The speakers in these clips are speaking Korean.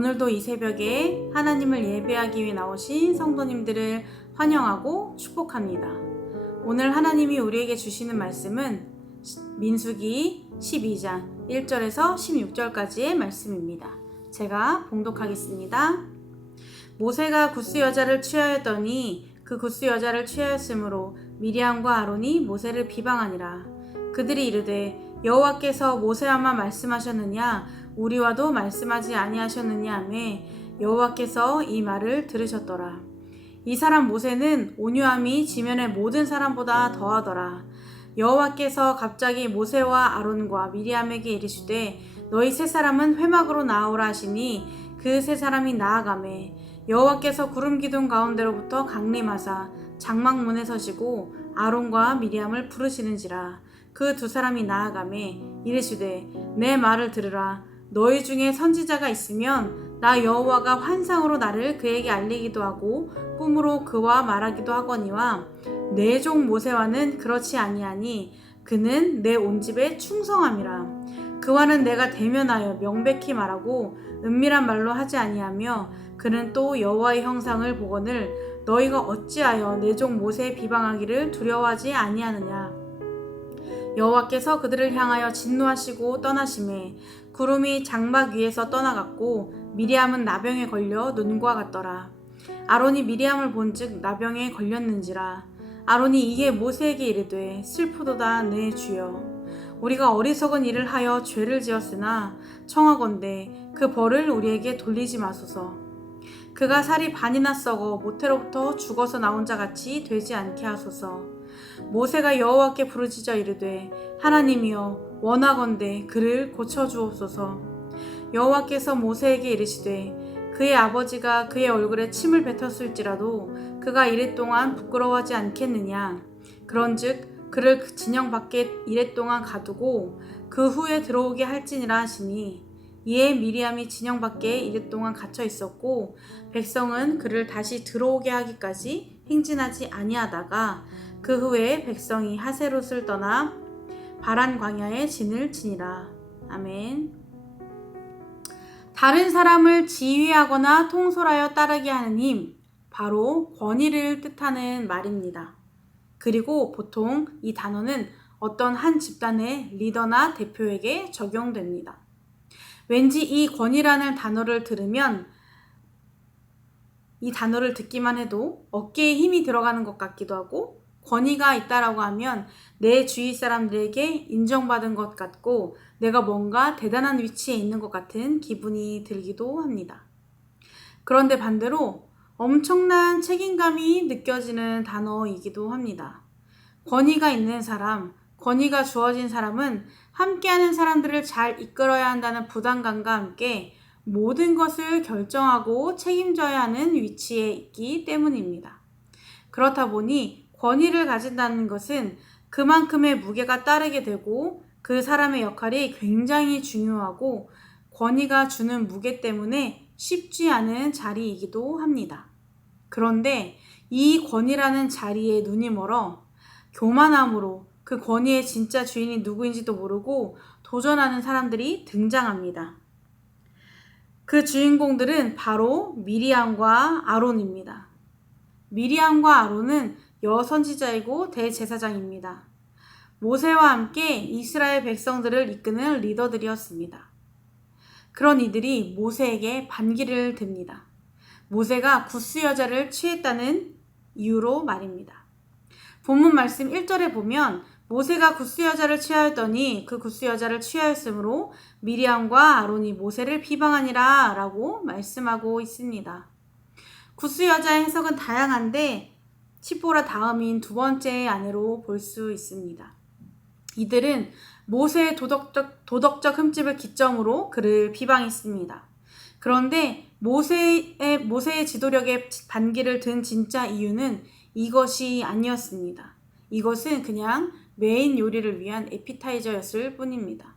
오늘도 이 새벽에 하나님을 예배하기 위해 나오신 성도님들을 환영하고 축복합니다. 오늘 하나님이 우리에게 주시는 말씀은 민수기 12장 1절에서 16절까지의 말씀입니다. 제가 봉독하겠습니다. 모세가 구스 여자를 취하였더니 그 구스 여자를 취하였으므로 미리암과 아론이 모세를 비방하니라. 그들이 이르되 여호와께서 모세와만 말씀하셨느냐 우리와도 말씀하지 아니하셨느냐 하매 여호와께서 이 말을 들으셨더라. 이 사람 모세는 온유함이 지면의 모든 사람보다 더하더라. 여호와께서 갑자기 모세와 아론과 미리암에게 이르시되 너희 세 사람은 회막으로 나아오라 하시니 그 세 사람이 나아가매 여호와께서 구름 기둥 가운데로부터 강림하사 장막문에 서시고 아론과 미리암을 부르시는지라. 그 두 사람이 나아가매 이르시되 내 말을 들으라. 너희 중에 선지자가 있으면 나 여호와가 환상으로 나를 그에게 알리기도 하고 꿈으로 그와 말하기도 하거니와 내 종 모세와는 그렇지 아니하니 그는 내 온 집에 충성함이라. 그와는 내가 대면하여 명백히 말하고 은밀한 말로 하지 아니하며 그는 또 여호와의 형상을 보거늘 너희가 어찌하여 내 종 모세의 비방하기를 두려워하지 아니하느냐. 여호와께서 그들을 향하여 진노하시고 떠나시매 구름이 장막 위에서 떠나갔고 미리암은 나병에 걸려 눈과 같더라. 아론이 미리암을 본즉 나병에 걸렸는지라. 아론이 이에 모세에게 이르되 슬프도다 내 주여. 우리가 어리석은 일을 하여 죄를 지었으나 청하건대 그 벌을 우리에게 돌리지 마소서. 그가 살이 반이나 썩어 모태로부터 죽어서 나온 자 같이 되지 않게 하소서. 모세가 여호와께 부르짖어 이르되 하나님이여 원하건대 그를 고쳐주옵소서. 여호와께서 모세에게 이르시되 그의 아버지가 그의 얼굴에 침을 뱉었을지라도 그가 이랫동안 부끄러워하지 않겠느냐. 그런즉 그를 그 진영 밖에 이랫동안 가두고 그 후에 들어오게 할지니라 하시니 이에 미리암이 진영 밖에 이랫동안 갇혀 있었고 백성은 그를 다시 들어오게 하기까지 행진하지 아니하다가 그 후에 백성이 하세롯을 떠나 바란 광야에 진을 치니라. 아멘. 다른 사람을 지휘하거나 통솔하여 따르게 하는 힘, 바로 권위를 뜻하는 말입니다. 그리고 보통 이 단어는 어떤 한 집단의 리더나 대표에게 적용됩니다. 왠지 이 권위라는 단어를 들으면 이 단어를 듣기만 해도 어깨에 힘이 들어가는 것 같기도 하고 권위가 있다라고 하면 내 주위 사람들에게 인정받은 것 같고 내가 뭔가 대단한 위치에 있는 것 같은 기분이 들기도 합니다. 그런데 반대로 엄청난 책임감이 느껴지는 단어이기도 합니다. 권위가 있는 사람, 권위가 주어진 사람은 함께하는 사람들을 잘 이끌어야 한다는 부담감과 함께 모든 것을 결정하고 책임져야 하는 위치에 있기 때문입니다. 그렇다 보니 권위를 가진다는 것은 그만큼의 무게가 따르게 되고 그 사람의 역할이 굉장히 중요하고 권위가 주는 무게 때문에 쉽지 않은 자리이기도 합니다. 그런데 이 권위라는 자리에 눈이 멀어 교만함으로 그 권위의 진짜 주인이 누구인지도 모르고 도전하는 사람들이 등장합니다. 그 주인공들은 바로 미리암과 아론입니다. 미리암과 아론은 여선지자이고 대제사장입니다. 모세와 함께 이스라엘 백성들을 이끄는 리더들이었습니다. 그런 이들이 모세에게 반기를 듭니다. 모세가 구스 여자를 취했다는 이유로 말입니다. 본문 말씀 1절에 보면 모세가 구스 여자를 취하였더니 그 구스 여자를 취하였으므로 미리암과 아론이 모세를 비방하니라 라고 말씀하고 있습니다. 구스 여자의 해석은 다양한데 시보라 다음인 두 번째 아내로 볼 수 있습니다. 이들은 모세의 도덕적 흠집을 기점으로 그를 비방했습니다. 그런데 모세의 지도력에 반기를 든 진짜 이유는 이것이 아니었습니다. 이것은 그냥 메인 요리를 위한 에피타이저였을 뿐입니다.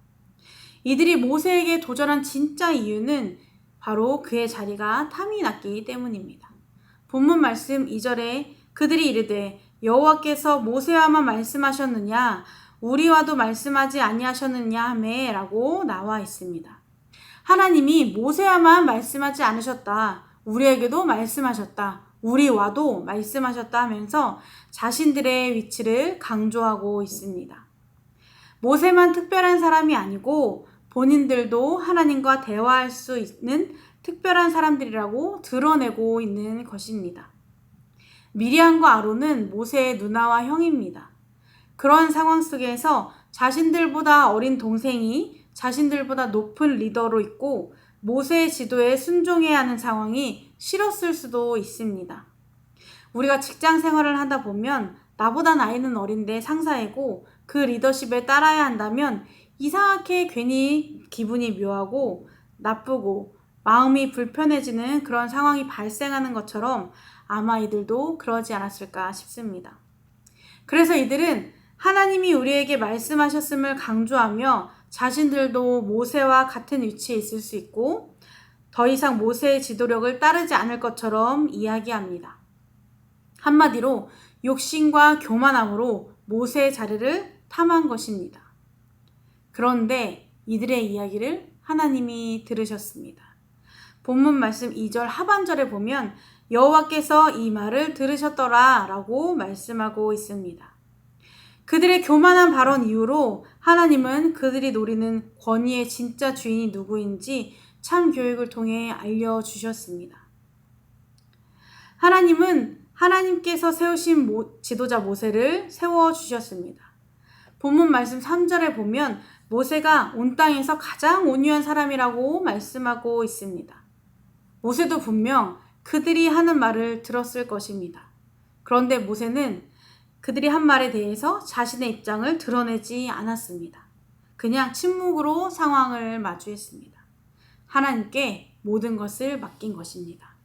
이들이 모세에게 도전한 진짜 이유는 바로 그의 자리가 탐이 났기 때문입니다. 본문 말씀 2절에 그들이 이르되 여호와께서 모세와만 말씀하셨느냐 우리와도 말씀하지 아니하셨느냐 하매 라고 나와 있습니다. 하나님이 모세와만 말씀하지 않으셨다. 우리에게도 말씀하셨다. 우리와도 말씀하셨다 하면서 자신들의 위치를 강조하고 있습니다. 모세만 특별한 사람이 아니고 본인들도 하나님과 대화할 수 있는 특별한 사람들이라고 드러내고 있는 것입니다. 미리암과 아론은 모세의 누나와 형입니다. 그런 상황 속에서 자신들보다 어린 동생이 자신들보다 높은 리더로 있고 모세의 지도에 순종해야 하는 상황이 싫었을 수도 있습니다. 우리가 직장 생활을 하다 보면 나보다 나이는 어린데 상사이고 그 리더십에 따라야 한다면 이상하게 괜히 기분이 묘하고 나쁘고 마음이 불편해지는 그런 상황이 발생하는 것처럼 아마 이들도 그러지 않았을까 싶습니다. 그래서 이들은 하나님이 우리에게 말씀하셨음을 강조하며 자신들도 모세와 같은 위치에 있을 수 있고 더 이상 모세의 지도력을 따르지 않을 것처럼 이야기합니다. 한마디로 욕심과 교만함으로 모세의 자리를 탐한 것입니다. 그런데 이들의 이야기를 하나님이 들으셨습니다. 본문 말씀 2절 하반절에 보면 여호와께서 이 말을 들으셨더라 라고 말씀하고 있습니다. 그들의 교만한 발언 이후로 하나님은 그들이 노리는 권위의 진짜 주인이 누구인지 참 교육을 통해 알려주셨습니다. 하나님은 하나님께서 세우신 지도자 모세를 세워주셨습니다. 본문 말씀 3절에 보면 모세가 온 땅에서 가장 온유한 사람이라고 말씀하고 있습니다. 모세도 분명 그들이 하는 말을 들었을 것입니다. 그런데 모세는 그들이 한 말에 대해서 자신의 입장을 드러내지 않았습니다. 그냥 침묵으로 상황을 마주했습니다. 하나님께 모든 것을 맡긴 것입니다.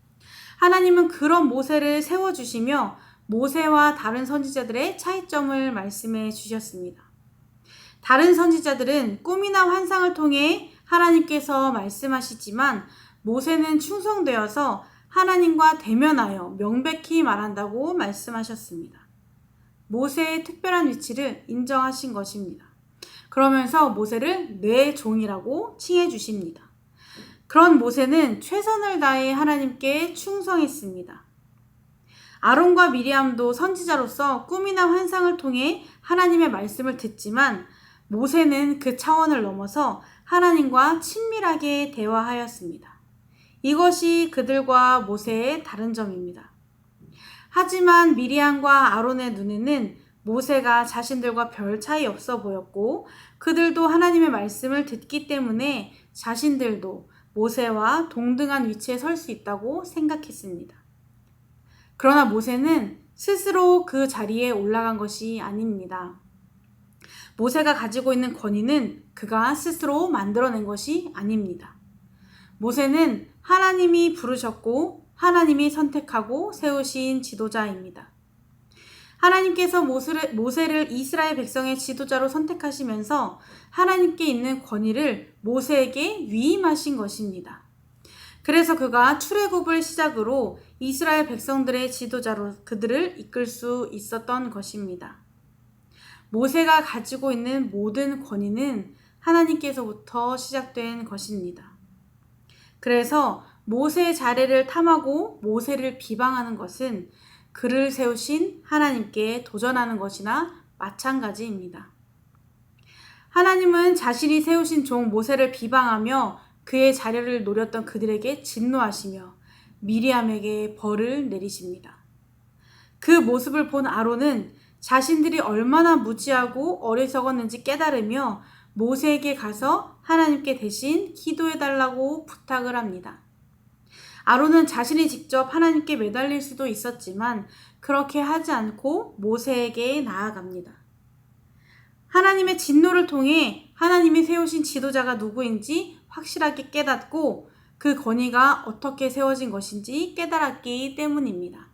하나님은 그런 모세를 세워주시며 모세와 다른 선지자들의 차이점을 말씀해 주셨습니다. 다른 선지자들은 꿈이나 환상을 통해 하나님께서 말씀하시지만 모세는 충성되어서 하나님과 대면하여 명백히 말한다고 말씀하셨습니다. 모세의 특별한 위치를 인정하신 것입니다. 그러면서 모세를 내 종이라고 칭해 주십니다. 그런 모세는 최선을 다해 하나님께 충성했습니다. 아론과 미리암도 선지자로서 꿈이나 환상을 통해 하나님의 말씀을 듣지만 모세는 그 차원을 넘어서 하나님과 친밀하게 대화하였습니다. 이것이 그들과 모세의 다른 점입니다. 하지만 미리암과 아론의 눈에는 모세가 자신들과 별 차이 없어 보였고 그들도 하나님의 말씀을 듣기 때문에 자신들도 모세와 동등한 위치에 설 수 있다고 생각했습니다. 그러나 모세는 스스로 그 자리에 올라간 것이 아닙니다. 모세가 가지고 있는 권위는 그가 스스로 만들어낸 것이 아닙니다. 모세는 하나님이 부르셨고 하나님이 선택하고 세우신 지도자입니다. 하나님께서 모세를 이스라엘 백성의 지도자로 선택하시면서 하나님께 있는 권위를 모세에게 위임하신 것입니다. 그래서 그가 출애굽을 시작으로 이스라엘 백성들의 지도자로 그들을 이끌 수 있었던 것입니다. 모세가 가지고 있는 모든 권위는 하나님께서부터 시작된 것입니다. 그래서 모세의 자리를 탐하고 모세를 비방하는 것은 그를 세우신 하나님께 도전하는 것이나 마찬가지입니다. 하나님은 자신이 세우신 종 모세를 비방하며 그의 자리를 노렸던 그들에게 진노하시며 미리암에게 벌을 내리십니다. 그 모습을 본 아론은 자신들이 얼마나 무지하고 어리석었는지 깨달으며 모세에게 가서 하나님께 대신 기도해달라고 부탁을 합니다. 아론은 자신이 직접 하나님께 매달릴 수도 있었지만 그렇게 하지 않고 모세에게 나아갑니다. 하나님의 진노를 통해 하나님이 세우신 지도자가 누구인지 확실하게 깨닫고 그 권위가 어떻게 세워진 것인지 깨달았기 때문입니다.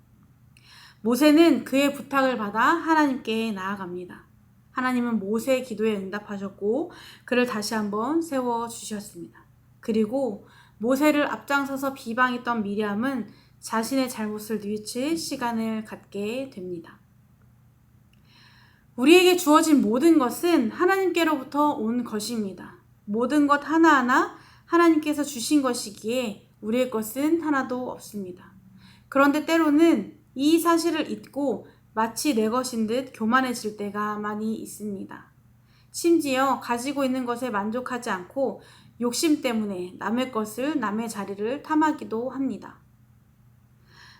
모세는 그의 부탁을 받아 하나님께 나아갑니다. 하나님은 모세의 기도에 응답하셨고 그를 다시 한번 세워주셨습니다. 그리고 모세를 앞장서서 비방했던 미리암은 자신의 잘못을 뉘우칠 시간을 갖게 됩니다. 우리에게 주어진 모든 것은 하나님께로부터 온 것입니다. 모든 것 하나하나 하나님께서 주신 것이기에 우리의 것은 하나도 없습니다. 그런데 때로는 이 사실을 잊고 마치 내 것인 듯 교만해질 때가 많이 있습니다. 심지어 가지고 있는 것에 만족하지 않고 욕심 때문에 남의 것을, 남의 자리를 탐하기도 합니다.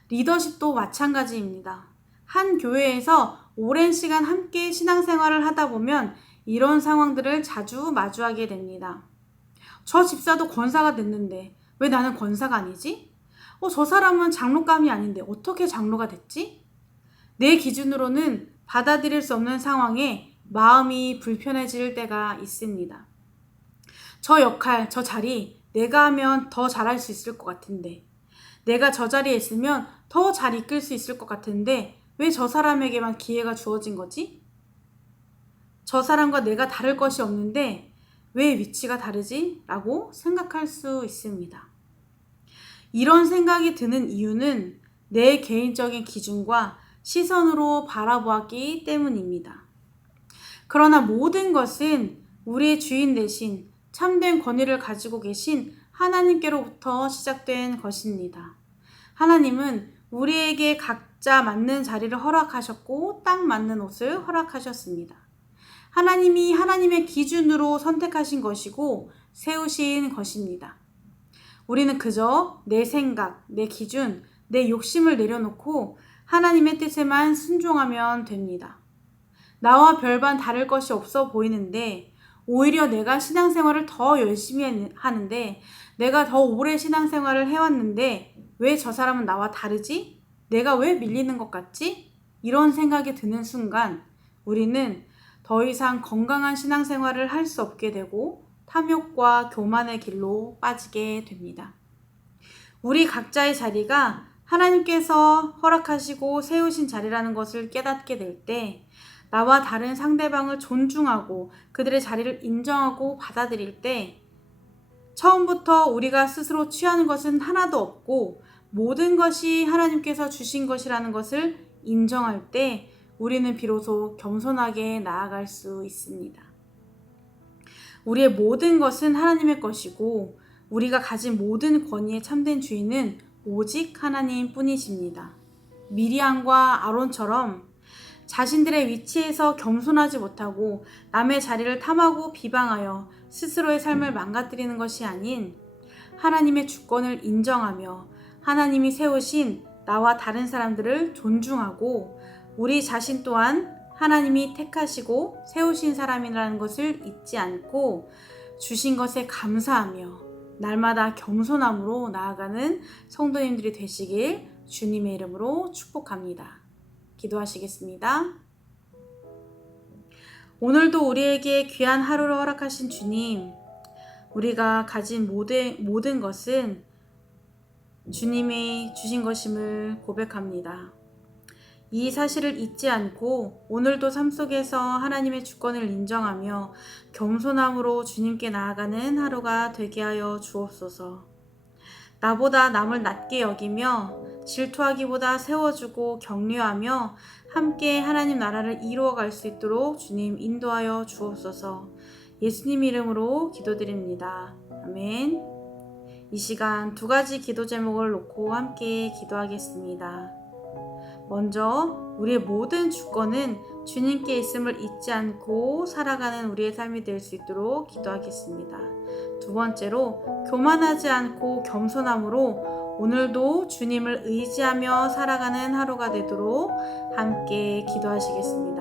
리더십도 마찬가지입니다. 한 교회에서 오랜 시간 함께 신앙생활을 하다 보면 이런 상황들을 자주 마주하게 됩니다. 저 집사도 권사가 됐는데 왜 나는 권사가 아니지? 저 사람은 장로감이 아닌데 어떻게 장로가 됐지? 내 기준으로는 받아들일 수 없는 상황에 마음이 불편해질 때가 있습니다. 저 역할, 저 자리 내가 하면 더 잘할 수 있을 것 같은데, 내가 저 자리에 있으면 더 잘 이끌 수 있을 것 같은데 왜 저 사람에게만 기회가 주어진 거지? 저 사람과 내가 다를 것이 없는데 왜 위치가 다르지? 라고 생각할 수 있습니다. 이런 생각이 드는 이유는 내 개인적인 기준과 시선으로 바라보았기 때문입니다. 그러나 모든 것은 우리의 주인 대신 참된 권위를 가지고 계신 하나님께로부터 시작된 것입니다. 하나님은 우리에게 각자 맞는 자리를 허락하셨고 딱 맞는 옷을 허락하셨습니다. 하나님이 하나님의 기준으로 선택하신 것이고 세우신 것입니다. 우리는 그저 내 생각, 내 기준, 내 욕심을 내려놓고 하나님의 뜻에만 순종하면 됩니다. 나와 별반 다를 것이 없어 보이는데 오히려 내가 신앙생활을 더 열심히 하는데, 내가 더 오래 신앙생활을 해왔는데 왜 저 사람은 나와 다르지? 내가 왜 밀리는 것 같지? 이런 생각이 드는 순간 우리는 더 이상 건강한 신앙생활을 할 수 없게 되고 탐욕과 교만의 길로 빠지게 됩니다. 우리 각자의 자리가 하나님께서 허락하시고 세우신 자리라는 것을 깨닫게 될 때, 나와 다른 상대방을 존중하고 그들의 자리를 인정하고 받아들일 때, 처음부터 우리가 스스로 취하는 것은 하나도 없고 모든 것이 하나님께서 주신 것이라는 것을 인정할 때 우리는 비로소 겸손하게 나아갈 수 있습니다. 우리의 모든 것은 하나님의 것이고 우리가 가진 모든 권위의 참된 주인은 오직 하나님 뿐이십니다. 미리암과 아론처럼 자신들의 위치에서 겸손하지 못하고 남의 자리를 탐하고 비방하여 스스로의 삶을 망가뜨리는 것이 아닌, 하나님의 주권을 인정하며 하나님이 세우신 나와 다른 사람들을 존중하고 우리 자신 또한 하나님이 택하시고 세우신 사람이라는 것을 잊지 않고 주신 것에 감사하며 날마다 겸손함으로 나아가는 성도님들이 되시길 주님의 이름으로 축복합니다. 기도하시겠습니다. 오늘도 우리에게 귀한 하루를 허락하신 주님, 우리가 가진 모든 것은 주님이 주신 것임을 고백합니다. 이 사실을 잊지 않고 오늘도 삶 속에서 하나님의 주권을 인정하며 겸손함으로 주님께 나아가는 하루가 되게 하여 주옵소서. 나보다 남을 낮게 여기며 질투하기보다 세워주고 격려하며 함께 하나님 나라를 이루어갈 수 있도록 주님 인도하여 주옵소서. 예수님 이름으로 기도드립니다. 아멘. 이 시간 두 가지 기도 제목을 놓고 함께 기도하겠습니다. 먼저 우리의 모든 주권은 주님께 있음을 잊지 않고 살아가는 우리의 삶이 될 수 있도록 기도하겠습니다. 두 번째로 교만하지 않고 겸손함으로 오늘도 주님을 의지하며 살아가는 하루가 되도록 함께 기도하시겠습니다.